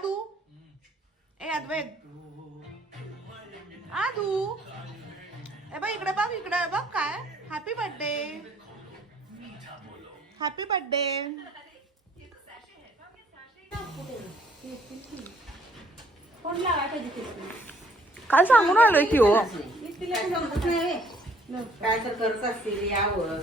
आदू ए अद्वैत आदू ए बघ इकडे बघ काय हॅपी बर्थडे हॅपी बर्थडे काल सांगून आलोय की हो काय तर करत असतील यावर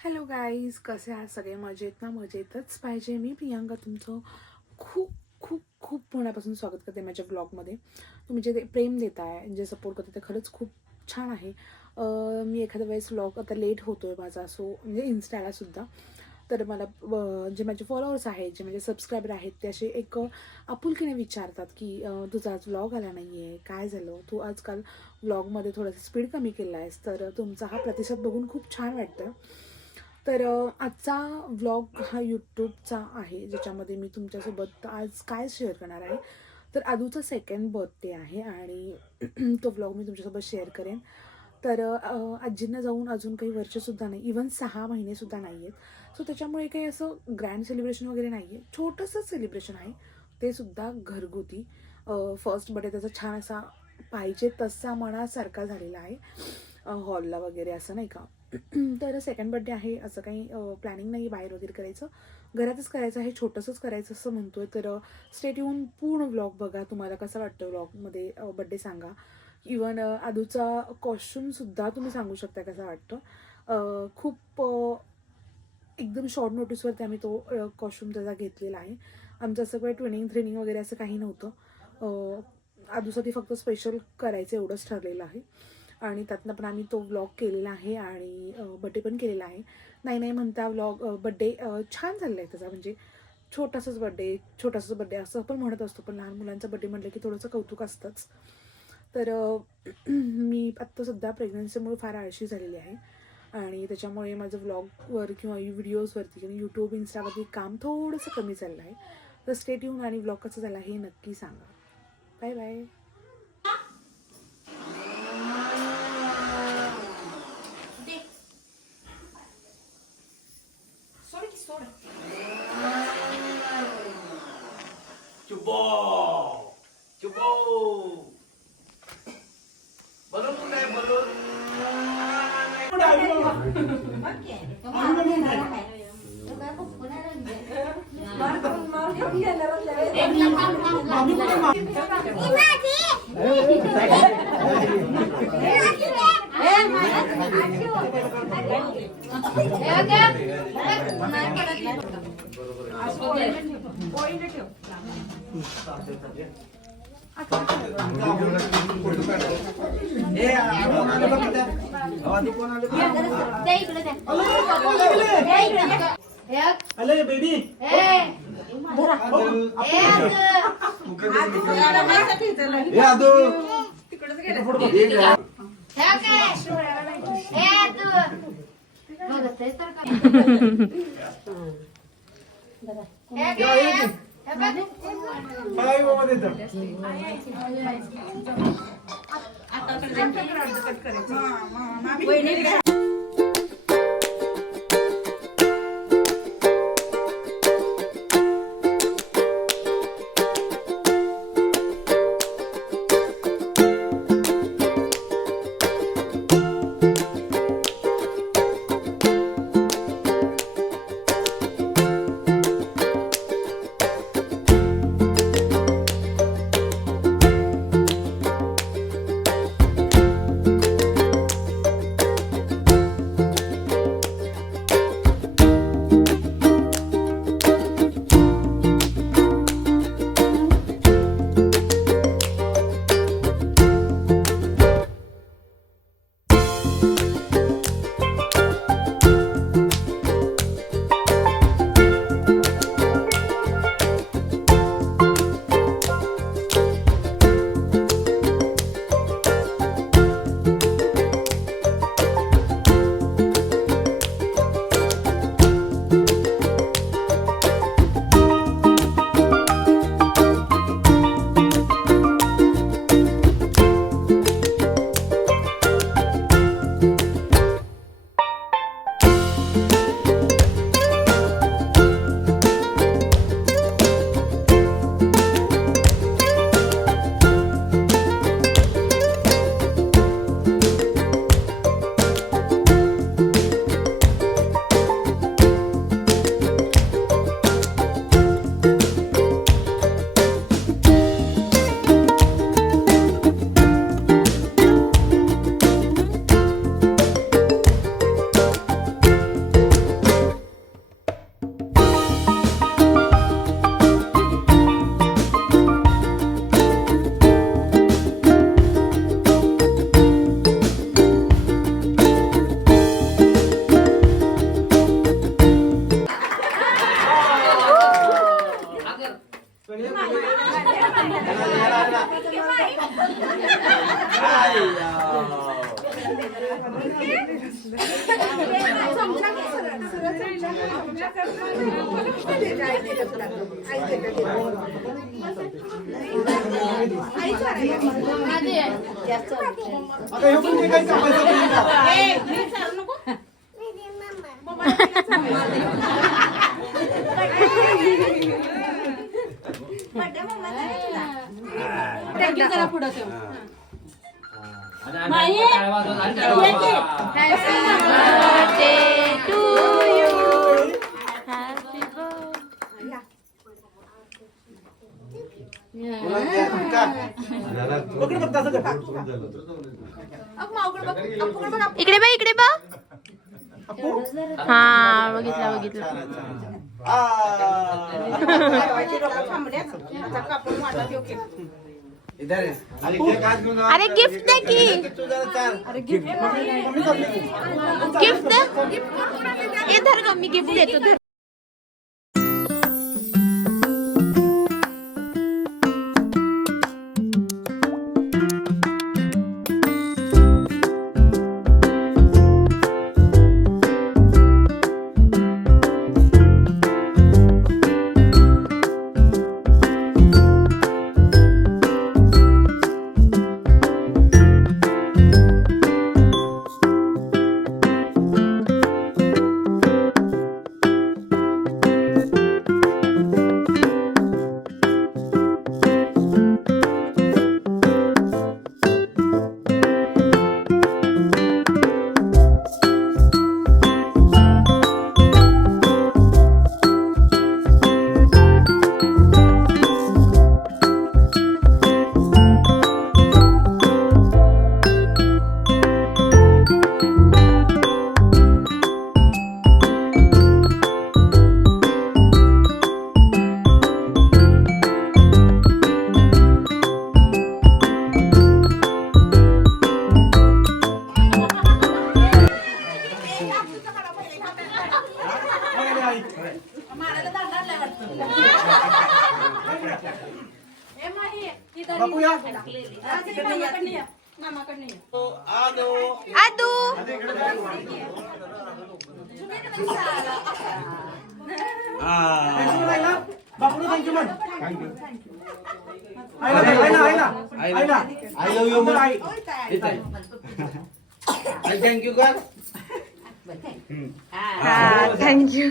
हॅलो गाईज कसे आहात सगळे मजेत ना मजेतच पाहिजे मी प्रियांका तुमचं खूप खूप खूप मनापासून स्वागत करते माझ्या ब्लॉगमध्ये तुम्ही जे प्रेम देताय जे सपोर्ट करते ते खरंच खूप छान आहे मी एखाद्या वेळेस व्लॉग आता लेट होतोय माझा सो म्हणजे इन्स्टाला सुद्धा तर मला जे माझे फॉलोअर्स आहेत जे माझे सबस्क्रायबर आहेत ते असे एक आपुलकीने विचारतात की तुझा आज व्लॉग आला नाही आहे काय झालं तू आजकाल व्लॉगमध्ये थोडंसं स्पीड कमी केला आहेस तर तुमचा हा प्रतिसाद बघून खूप छान वाटतं तर आजचा व्लॉग हा यूट्यूबचा आहे ज्याच्यामध्ये मी तुमच्यासोबत आज काय शेअर करणार आहे तर आदूचा सेकंड बर्थडे आहे आणि तो व्लॉग मी तुमच्यासोबत शेअर करेन तर आजींना जाऊन अजून काही वर्षसुद्धा नाही इवन 6 महिनेसुद्धा नाही आहेत सो त्याच्यामुळे काही असं ग्रँड सेलिब्रेशन वगैरे नाही आहे छोटंसं सेलिब्रेशन आहे ते सुद्धा घरगुती फर्स्ट बर्थडे त्याचा छान असा पाहिजे तसा मनासारखा झालेला आहे हॉलला वगैरे असं नाही का तर सेकंड बर्थडे आहे असं काही प्लॅनिंग नाही बाहेर वगैरे करायचं घरातच करायचं आहे छोटंसंच करायचं असं म्हणतोय तर स्टेट येऊन पूर्ण व्लॉग बघा तुम्हाला कसं वाटतं व्लॉगमध्ये बड्डे सांगा इवन आदूचा कॉस्ट्यूमसुद्धा तुम्ही सांगू शकता कसा वाटतं खूप एकदम शॉर्ट नोटीसवरती आम्ही तो कॉस्ट्यूम त्याचा घेतलेला आहे आमचं असं काही ट्विनिंग वगैरे असं काही नव्हतं आदूसाठी फक्त स्पेशल करायचं एवढंच ठरलेलं आहे आणि त्यातनं पण आम्ही तो व्लॉग केलेला आहे आणि बड्डे पण केलेला आहे नाही म्हणता व्लॉग बड्डे छान झालेला आहे त्याचा म्हणजे छोटासाच बड्डे असं आपण म्हणत असतो पण लहान मुलांचा बड्डे म्हटलं की थोडंसं कौतुक असतंच तर मी आत्ता सध्या प्रेग्नन्सीमुळे फार आळशी झालेली आहे आणि त्याच्यामुळे माझं व्लॉगवर किंवा व्हिडिओजवरती किंवा यूट्यूब इंस्टावरती काम थोडंसं कमी चाललं आहे तर स्टेट येऊन आणि व्लॉग कसं झाला हे नक्की सांगा बाय बाय अरे बेबी इकडे बघ इकडे बघ. हा बघितला बघितला. अरे गिफ्ट दे की. गिफ्ट दे. हे धर ग, मी गिफ्ट देतो धर. आदू थँक्यू कर. थँक्यू.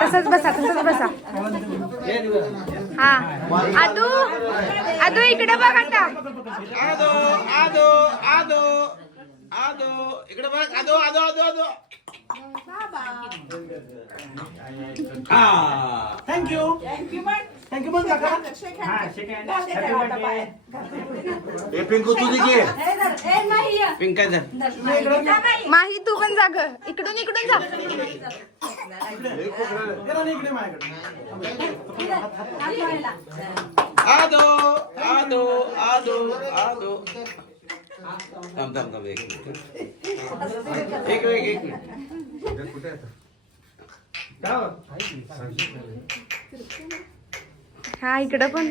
तसंच बसा तसंच बसा. हा आदू आदू इकडे बघ आता. आदो आदो आदो आदो इकडे बघ. आदो आदो आदो आदो. थँक्यू थँक्यू पण काका. हे पिंकू तुझी घे. पिंकाचं माही तू पण जा ग. इकडून इकडून जा. इकडे माझ्याकडे. आदो आदो आदो आदो. थांब थांब थांब एक मिनिट. एक मिनिट कुठे हा इकडं पण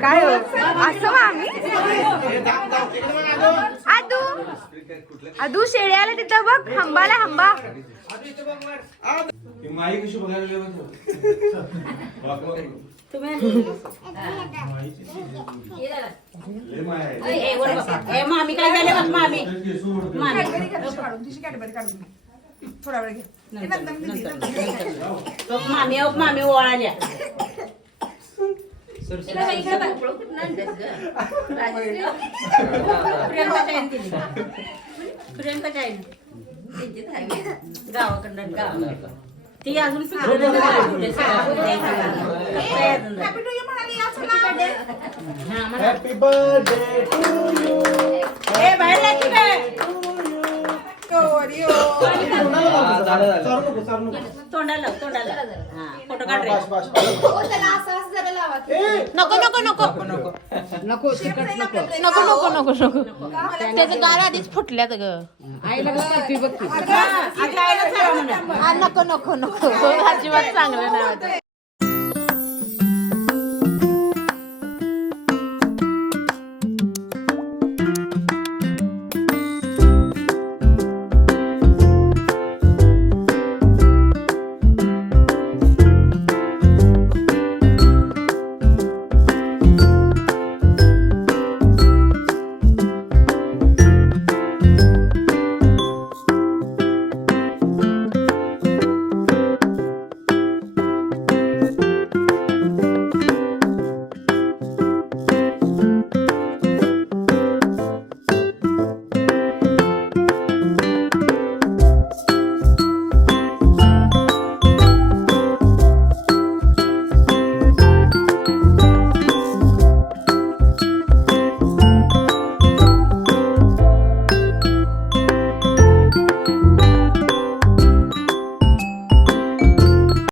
काय हो असं आम्ही. आदू आदू शेळ्याला तिथं बघ. हंबाला हंबा. माई कशी बघायला मामी काय झाले बघ. मामी थोडा वेळ घे. मामी मामी ओळाल्या. प्रियंका गावाकडनं ती अजून हॅपी बर्थडे टू यू. तोंडाला तोंडाला फोटो काढ रे. नको नको नको नको नको नको नको नको. त्याचं गार आधीच फुटल्यात ग. नको नको नको. अजिबात चांगलं नाही.